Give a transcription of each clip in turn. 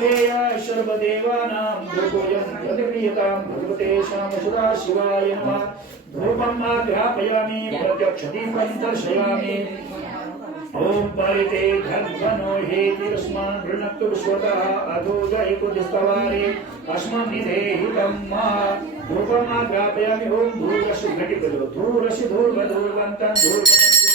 सर्वेया सर्वदेवानां धूपोऽयं प्रतिक्रियतां भगवते सदाशिवाय नमः धूपम् आग्रापयामि प्रत्यक्षदीपं दर्शयामि ओम परिते धनो हेतिरस्मान् गृह्णन्तु विश्वतः अधो जयकुदिस्तवारे अस्मान् निधेहितं मा धूपम् आग्रापयामि ओम धूरस्य घटिकलो धूरस्य धूर्वधूर्वन्तं धूर्वन्तं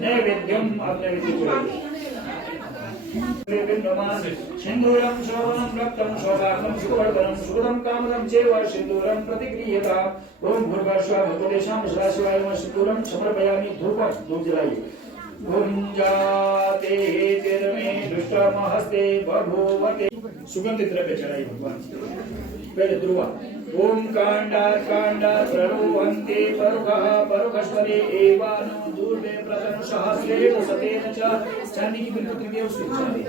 नैवेद्यम् अग्निविधिपुरम् सिन्दूरं शोभनं रक्तं सौभाग्यं सुवर्धनं सुखदं कामदं चैव सिन्दूरं प्रतिगृह्यताम् ॐ भूर्भुवस्सुवः भगवतेषां सदाशिवाय नमः सिन्दूरं समर्पयामि धूपं धूप जलाइए ॐ जाते तिर्मे दुष्टमहस्ते बभूवते सुगंधित द्रव्य चढ़ाइए भगवान पहले ध्रुवा ओम कांडात् कांडात् प्ररुवन्ते परुगः परुगस्वरे एवानो दूर्वे प्रतनु सहस्रेण सतेन च चांदी की बिल्कुल क्रिया उसकी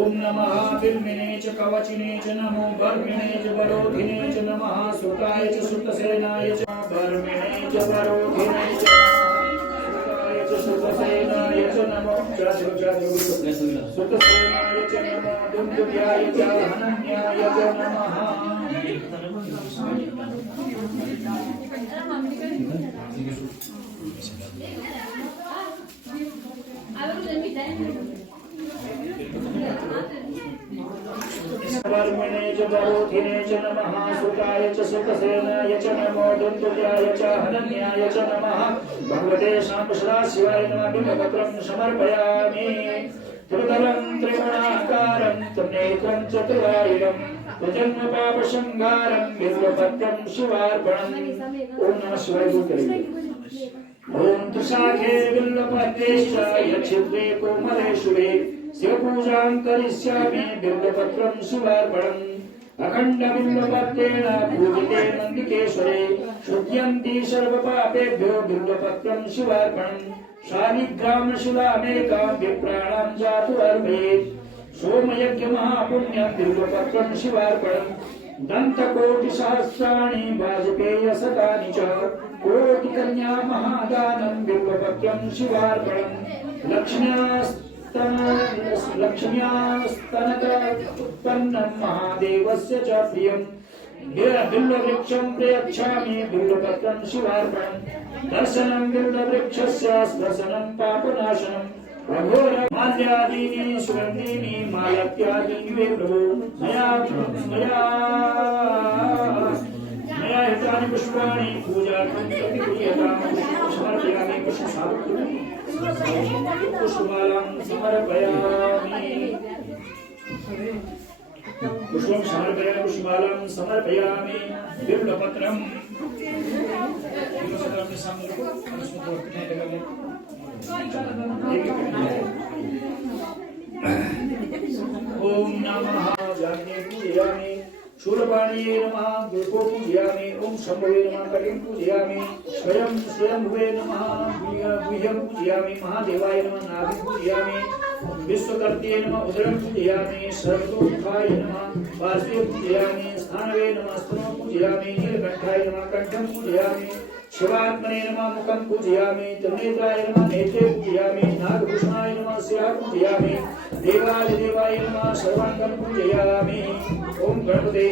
ओम नमः बिल्मिने च कवचिने च नमो बर्मिने च बरोधिने च नमः सुताय च सुतसेनाय च बर्मिने च बरोधिने च सुताय च सुतसेनाय च नमो सुतसेनाय च नमो दुन्दुभ्याय च हनन्याय च नमः वर्मणे च बरोधिने च नमः सुताय च सुतसेनाय च नमो दुन्दुभ्याय च हनन्याय च नमः भगवते सदाशिवाय नमः बिल्वपत्रं समर्पयामि त्रिदलं त्रिगुणाकारं त्रिनेत्रं चतुरायुधं त्रिजन्म पापसंहारं बिल्वपत्रं शिवार्पणम् ओम नमः शिवाय बोलिए ओम त्रिशाखे बिल्वपत्रेश्च यच्छिद्रे कोमले शुभे शिवपूजां करिष्यामि बिल्वपत्रं शिवार्पणम् अखंड बिल्वपत्रेण पूजिते नन्दिकेश्वरे शुद्ध्यन्ति सर्वपापेभ्यो बिल्वपत्रं शिवार्पणम् शालिग्रामशिलामेकां विप्राणां जातु अर्पयेत् सोमयज्ञमहापुण्यं बिल्वपत्रं शिवार्पणम् दन्तकोटिसहस्राणि वाजपेयशतानि च कोटिकन्या महादानं बिल्वपत्रं शिवार्पणम् लक्ष्म्यास्तनक उत्पन्नं महादेवस्य च प्रियम् बिल्ववृक्षं प्रयच्छामि बिल्वपत्रं शिवार्पणम् दर्शनं बिल्ववृक्षस्य स्पर्शनं पापनाशनम् अघोर माल्यादीनि सुगन्धीनि मालत्यादीनि वे प्रभो मया हितानि पुष्पाणि पूजार्थं प्रतिक्रियतां समर्पयामि पुष्पमालां समर्पयामि पुष्पं समर्पयामि पुष्पमालां समर्पयामि बिल्वपत्रम् ओम नमः जाने पूजयामि शूलपाणिये नमः गुरुको पूजयामि ओम शंभवे नमः कटिं पूजयामि स्वयंभुवे नमः गुह्यं पूजयामि महादेवाय नमः नाभिं पूजयामि विश्वकर्त्ये नमः उदरं पूजयामि सर्वदोषाय नमः वासुदेव पूजयामि स्थानवे नमः स्तनं पूजयामि नीलकण्ठाय नमः कण्ठं पूजयामि शिवात्मने नमः मुखं पूजयामि त्रिनेत्राय नमः नेत्रे पूजयामि नागभूषणाय नमः शिरः पूजयामि देवाय नमः सर्वाङ्गं पूजयामि ओम गणपते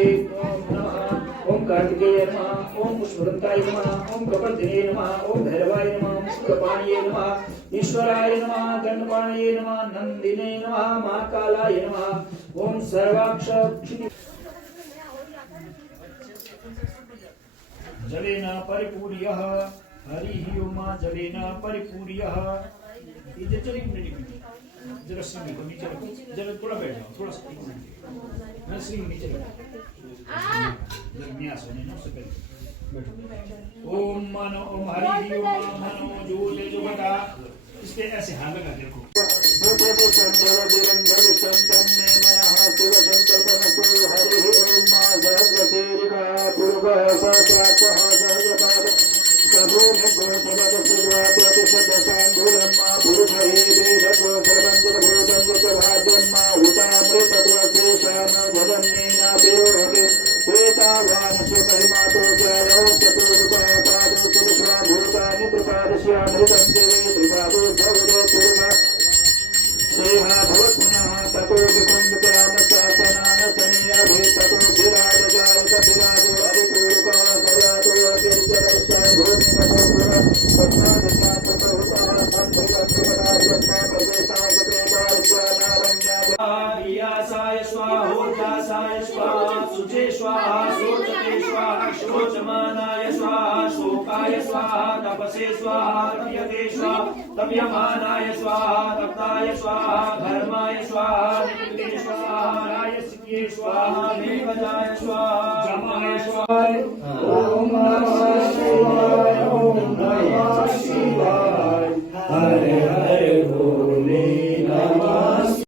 नमः ओम कार्तिकेय नमः ओम पुष्पदन्ताय नमः ओम कपर्दिने नमः ओम भैरवाय नमः ओम शुक्लपाणिये नमः ईश्वराय नमः दण्डपाणिये नमः नन्दिने नमः महाकालाय नमः ओम सर्वाक्ष जलेन परिपूर्यः हरिः ओम जलेन परिपूर्यः ये चलिए जरा सिंह को नीचे रखो जरा थोड़ा बैठ जाओ थोड़ा सा मैं सिंह नीचे रखो न्यास होने ना उससे पहले ओम मनो ओम हरि ओम मनो जो ले जो बता इसके ऐसे हाथ लगा देखो भगवानस्य महिमातो ज्ञायो चतुर्पादो चतुर्षा भूतानि त्रिपादस्यामृतं देवे त्रिपादो भवदे तुर्मा सेवा भवत्पुनः ततो विकुण्डकरामशासनानसनीयाभि ततो विराजजायत विराजो अधिपूर्वकः कयातो अतिर्जरस्ताय भूमिनमो पुनः पद्मादित्याकृतहुतः व्यासाय स्वाहोदासाय स्वाहा सुचे स्वाहा सोचते स्वाहा शोचमानाय स्वाहा शोकाय स्वाहा तपसे स्वाहा तप्यते स्वाहा तप्यमानाय स्वाहा तप्ताय स्वाहा धर्माय स्वाहा नित्ये स्वाहा रायसिके स्वाहा मेघजाय स्वाहा जमाय स्वाहा ओम नमः शिवाय ओम नमः शिवाय हरे हरे बोले